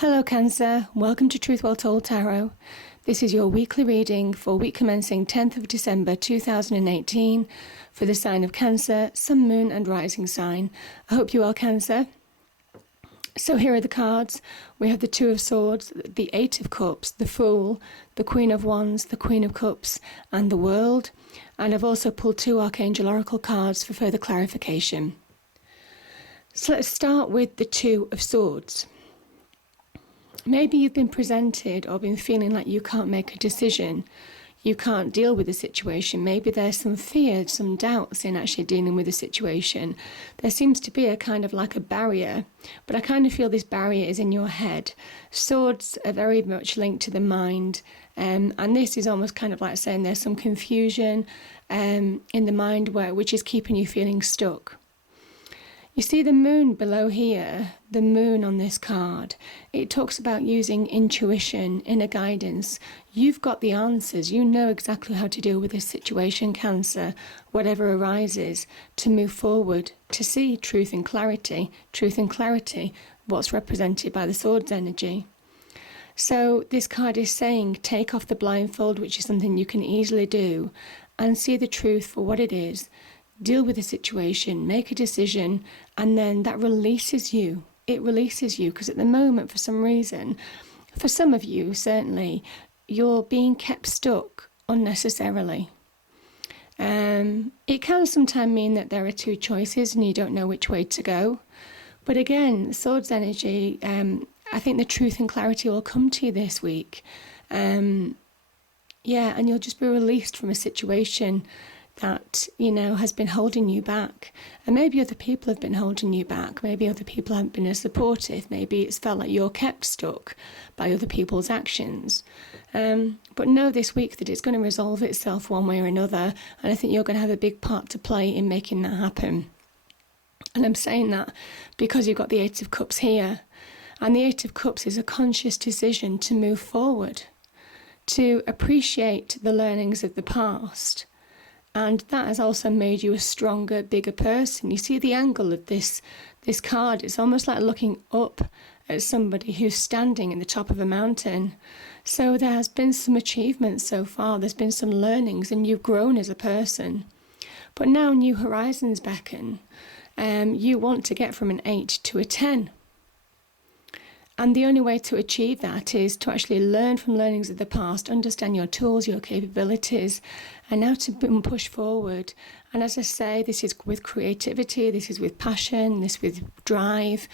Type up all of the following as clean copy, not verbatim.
Hello Cancer, welcome to Truth Well Told Tarot. This is your weekly reading for week commencing 10th of December 2018 for the sign of Cancer, Sun, Moon and Rising sign. I hope you are Cancer. So here are the cards. We have the Two of Swords, the Eight of Cups, the Fool, the Queen of Wands, the Queen of Cups and the World. And I've also pulled two Archangel Oracle cards for further clarification. So let's start with the Two of Swords. Maybe you've been presented or been feeling like you can't make a decision, you can't deal with the situation. Maybe there's some fear, some doubts in actually dealing with the situation. There seems to be a kind of like a barrier, but I kind of feel this barrier is in your head. Swords are very much linked to the mind, and this is almost kind of like saying there's some confusion in the mind which is keeping you feeling stuck. You see the moon below here, the moon on this card, it talks about using intuition, inner guidance. You've got the answers, you know exactly how to deal with this situation, Cancer, whatever arises, to move forward, to see truth and clarity, what's represented by the Swords energy. So this card is saying take off the blindfold, which is something you can easily do, and see the truth for what it is. Deal with the situation, make a decision, and then that releases you. It releases you because at the moment, for some reason, for some of you, certainly, you're being kept stuck unnecessarily. It can sometimes mean that there are two choices and you don't know which way to go. But again, Swords energy, I think the truth and clarity will come to you this week. And you'll just be released from a situation that, has been holding you back. And maybe other people have been holding you back. Maybe other people haven't been as supportive. Maybe it's felt like you're kept stuck by other people's actions. But know this week that it's going to resolve itself one way or another. And I think you're going to have a big part to play in making that happen. And I'm saying that because you've got the Eight of Cups here. And the Eight of Cups is a conscious decision to move forward, to appreciate the learnings of the past. And that has also made you a stronger, bigger person. You see the angle of this card. It's almost like looking up at somebody who's standing at the top of a mountain. So there has been some achievements so far. There's been some learnings and you've grown as a person. But now new horizons beckon. You want to get from an 8 to a 10. And the only way to achieve that is to actually learn from learnings of the past, understand your tools, your capabilities, and now to push forward. And as I say, this is with creativity, this is with passion, this is with drive,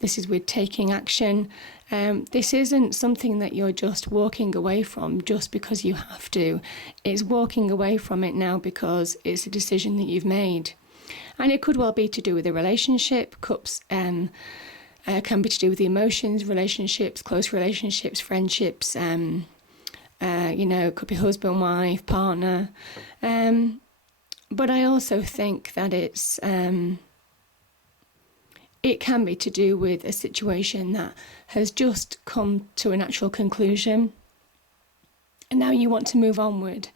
this is with taking action. This isn't something that you're just walking away from just because you have to. It's walking away from it now because it's a decision that you've made. And it could well be to do with a relationship. Cups can be to do with the emotions, relationships, close relationships, friendships, could be husband, wife, partner. But I also think that it can be to do with a situation that has just come to a natural conclusion. And now you want to move onward.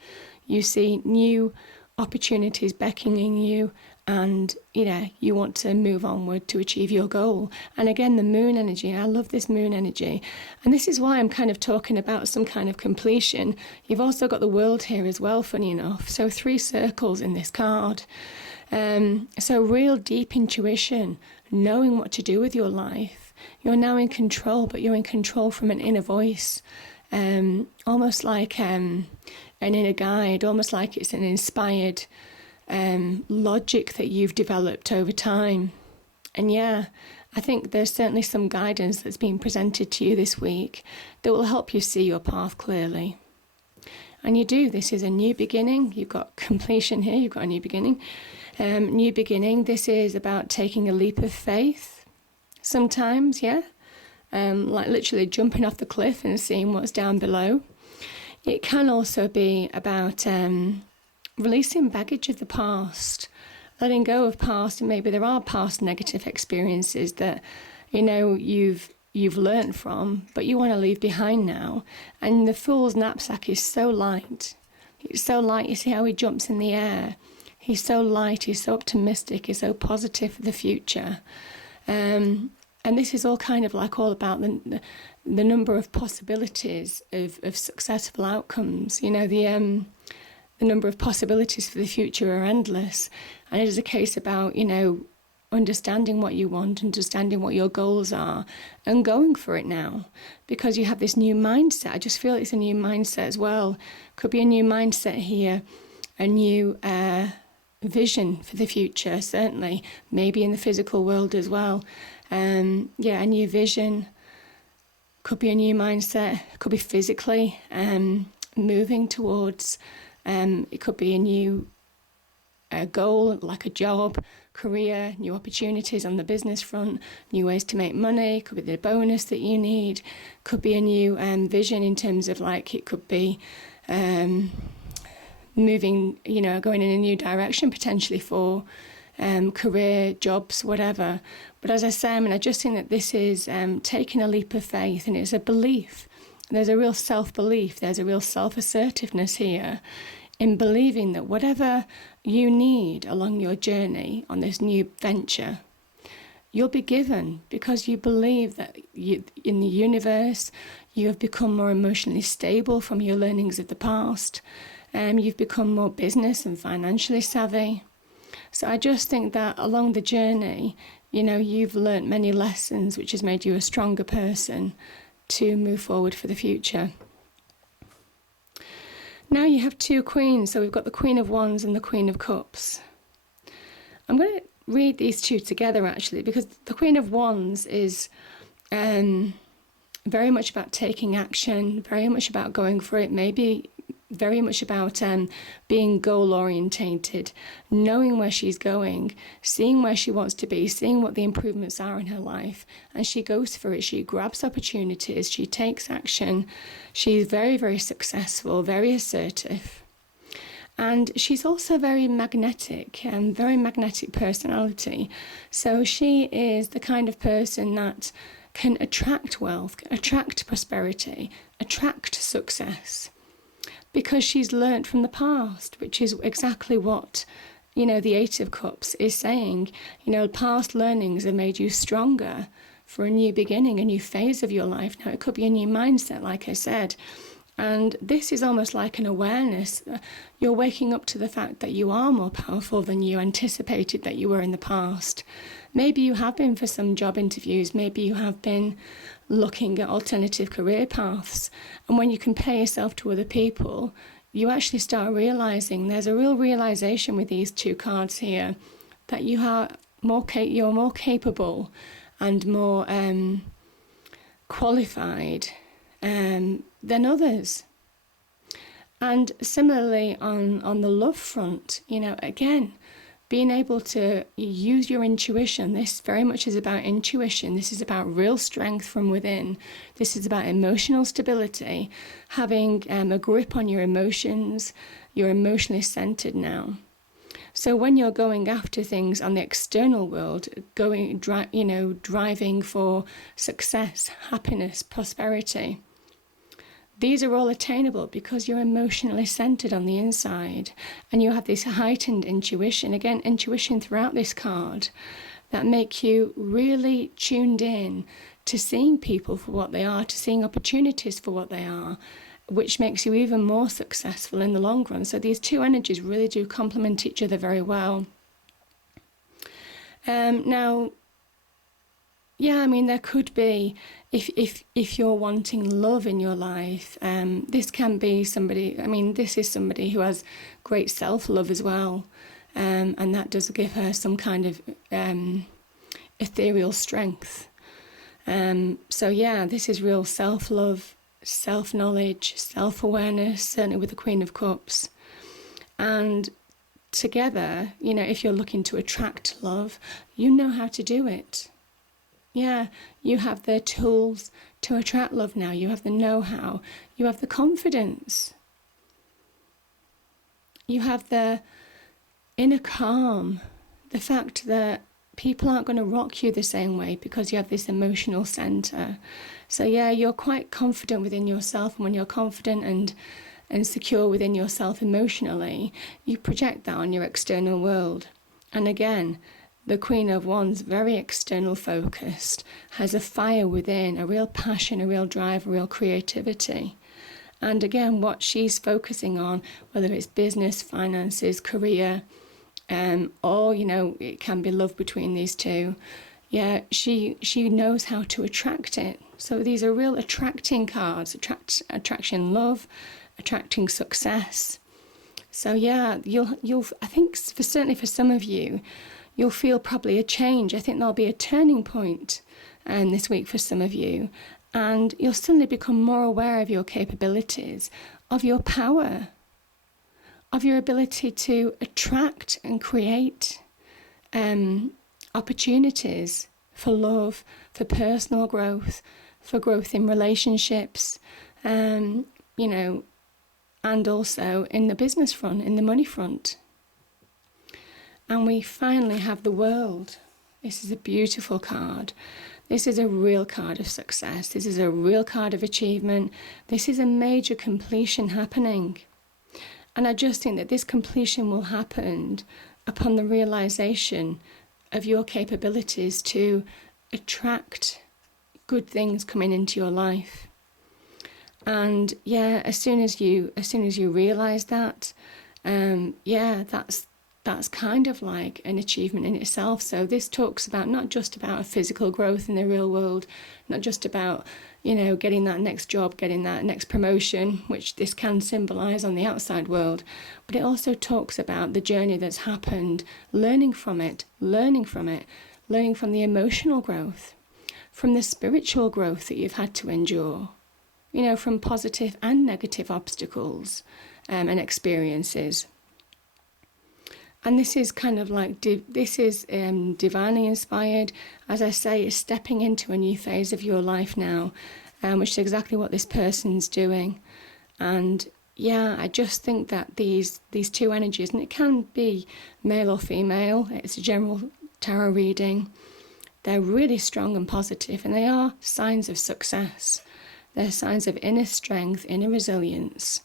You see new opportunities beckoning you, and you want to move onward to achieve your goal. And again, the moon energy, I love this moon energy, and this is why I'm kind of talking about some kind of completion. You've also got the World here as well, funny enough, so 3 circles in this card. So real deep intuition, knowing what to do with your life. You're now in control, but you're in control from an inner voice, almost like an inner guide, almost like it's an inspired logic that you've developed over time. And I think there's certainly some guidance that's been presented to you this week that will help you see your path clearly. And you do. This is a new beginning. You've got completion here. You've got a new beginning. New beginning. This is about taking a leap of faith sometimes, like literally jumping off the cliff and seeing what's down below. It can also be about releasing baggage of the past, letting go of past, and maybe there are past negative experiences that you've learned from, but you want to leave behind now. And the Fool's knapsack is so light. It's so light. You see how he jumps in the air. He's so light. He's so optimistic. He's so positive for the future. and this is all kind of like all about the number of possibilities of successful outcomes. You know, the number of possibilities for the future are endless, and it is a case about, you know, understanding what you want, understanding what your goals are, and going for it now, because you have this new mindset. I just feel it's a new mindset as well. Could be a new mindset here, a new vision for the future, certainly, maybe in the physical world as well. Yeah, a new vision. Could be a new mindset. Could be physically moving towards. It could be a new goal, like a job, career, new opportunities on the business front, new ways to make money. Could be the bonus that you need. Could be a new vision in terms of, like, it could be moving, you know, going in a new direction potentially for career, jobs, whatever. But as I say, I mean, I just think that this is taking a leap of faith, and it's a belief. There's a real self-belief, there's a real self-assertiveness here in believing that whatever you need along your journey on this new venture, you'll be given, because you believe that in the universe, you have become more emotionally stable from your learnings of the past. You've become more business and financially savvy. So I just think that along the journey, you know, you've learnt many lessons which has made you a stronger person to move forward for the future. Now you have two queens, so we've got the Queen of Wands and the Queen of Cups. I'm going to read these two together actually, because the Queen of Wands is very much about taking action, very much about going for it, maybe very much about being goal-orientated, knowing where she's going, seeing where she wants to be, seeing what the improvements are in her life, and she goes for it. She grabs opportunities, she takes action. She's very, very successful, very assertive. And she's also very magnetic, very magnetic personality. So she is the kind of person that can attract wealth, attract prosperity, attract success, because she's learnt from the past, which is exactly what, you know, the Eight of Cups is saying. You know, past learnings have made you stronger for a new beginning, a new phase of your life. Now, it could be a new mindset, like I said. And this is almost like an awareness. You're waking up to the fact that you are more powerful than you anticipated that you were in the past. Maybe you have been for some job interviews. Maybe you have been looking at alternative career paths. And when you compare yourself to other people, you actually start realizing, there's a real realization with these two cards here, that you're more capable and more qualified than others. And similarly on the love front, you know, again, being able to use your intuition. This very much is about intuition. This is about real strength from within. This is about emotional stability, having a grip on your emotions. You're emotionally centered now. So when you're going after things on the external world, driving for success, happiness, prosperity, these are all attainable because you're emotionally centered on the inside, and you have this heightened intuition, again, intuition throughout this card, that make you really tuned in to seeing people for what they are, to seeing opportunities for what they are, which makes you even more successful in the long run. So these two energies really do complement each other very well. Now, yeah, I mean, there could be, if you're wanting love in your life, this can be somebody, I mean, this is somebody who has great self-love as well, and that does give her some kind of ethereal strength. So yeah, this is real self-love, self-knowledge, self-awareness, certainly with the Queen of Cups. And together, you know, if you're looking to attract love, you know how to do it. Yeah, you have the tools to attract love now. You have the know-how. You have the confidence. You have the inner calm. The fact that people aren't going to rock you the same way because you have this emotional center. So yeah, you're quite confident within yourself. And when you're confident and secure within yourself emotionally, you project that on your external world. And again, The Queen of Wands, very external focused, has a fire within, a real passion, a real drive, a real creativity. And again, what she's focusing on, whether it's business, finances, career, or, it can be love between these two. Yeah, she knows how to attract it. So these are real attracting cards, attraction love, attracting success. So yeah, you'll I think certainly for some of you, you'll feel probably a change. I think there'll be a turning point this week for some of you. And you'll suddenly become more aware of your capabilities, of your power, of your ability to attract and create opportunities for love, for personal growth, for growth in relationships, and also in the business front, in the money front. And we finally have the World. This is a beautiful card. This is a real card of success. This is a real card of achievement. This is a major completion happening. And I just think that this completion will happen upon the realization of your capabilities to attract good things coming into your life. And yeah, as soon as you realize that, that's kind of like an achievement in itself. So this talks about not just about a physical growth in the real world, not just about, getting that next job, getting that next promotion, which this can symbolize on the outside world, but it also talks about the journey that's happened, learning from the emotional growth, from the spiritual growth that you've had to endure, from positive and negative obstacles and experiences. And this is kind of like, divinely inspired. As I say, it's stepping into a new phase of your life now, which is exactly what this person's doing. And yeah, I just think that these two energies, and it can be male or female, it's a general tarot reading, they're really strong and positive, and they are signs of success. They're signs of inner strength, inner resilience,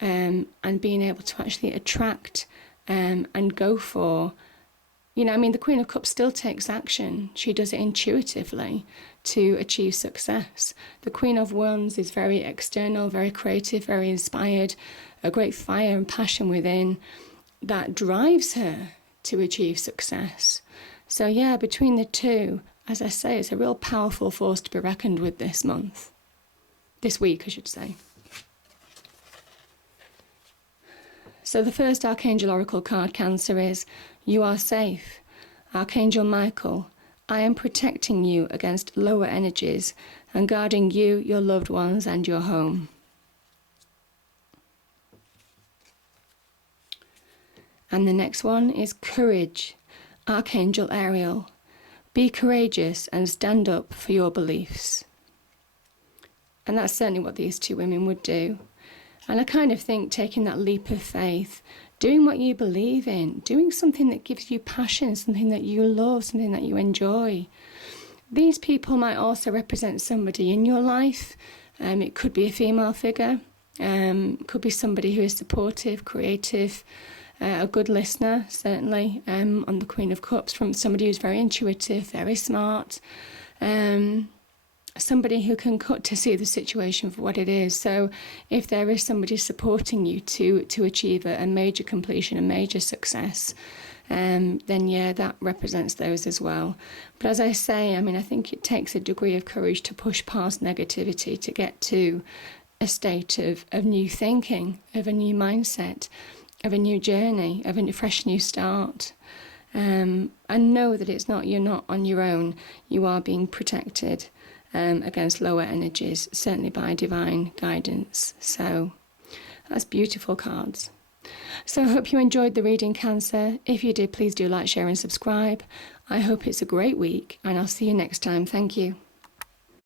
and being able to actually attract and go for, the Queen of Cups still takes action. She does it intuitively to achieve success. The Queen of Wands is very external, very creative, very inspired, a great fire and passion within that drives her to achieve success. So yeah, between the two, as I say, it's a real powerful force to be reckoned with this week, I should say. So the first Archangel Oracle card, Cancer, is you are safe. Archangel Michael, I am protecting you against lower energies and guarding you, your loved ones, and your home. And the next one is Courage. Archangel Ariel, be courageous and stand up for your beliefs. And that's certainly what these two women would do. And I kind of think taking that leap of faith, doing what you believe in, doing something that gives you passion, something that you love, something that you enjoy. These people might also represent somebody in your life. It could be a female figure. Could be somebody who is supportive, creative, a good listener, certainly, on the Queen of Cups, from somebody who's very intuitive, very smart, somebody who can cut to see the situation for what it is. So if there is somebody supporting you to achieve a major completion, a major success, then yeah, that represents those as well. But as I say, I think it takes a degree of courage to push past negativity to get to a state of new thinking, of a new mindset, of a new journey, of a fresh new start. And know that you're not on your own. You are being protected against lower energies, certainly by divine guidance. So that's beautiful cards. So I hope you enjoyed the reading, Cancer. If you did, please do like, share and subscribe. I hope it's a great week, and I'll see you next time. Thank you.